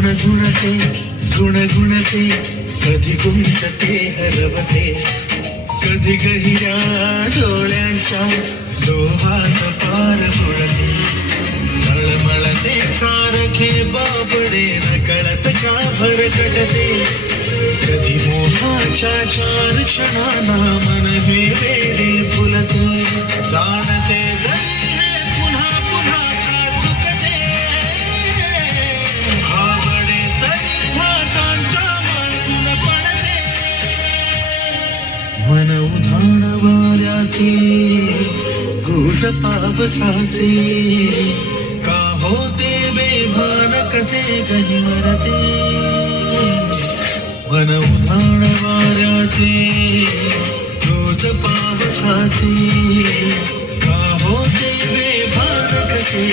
झुणझुणते गुणगुणते कधी गुंतते हरवते कधी गहिऱ्या डोळ्यांच्या डोहात पार बुडते मळमळते सारखे बाबडे नकळत का भरकटते कधी मोहाच्या चार क्षणांना मन हे वेडे फुलते जाणते जरी हे पुन्हा पुन्हा का चुकते आवडे तरी ध्यासांच्या मागून पडते मन उधाण वाऱ्याचे गुज पावसाचे का होते बेभान कसे गहिवरते मन उधाण वाऱ्याचे रोज पावसाचे का होते बेभान कसे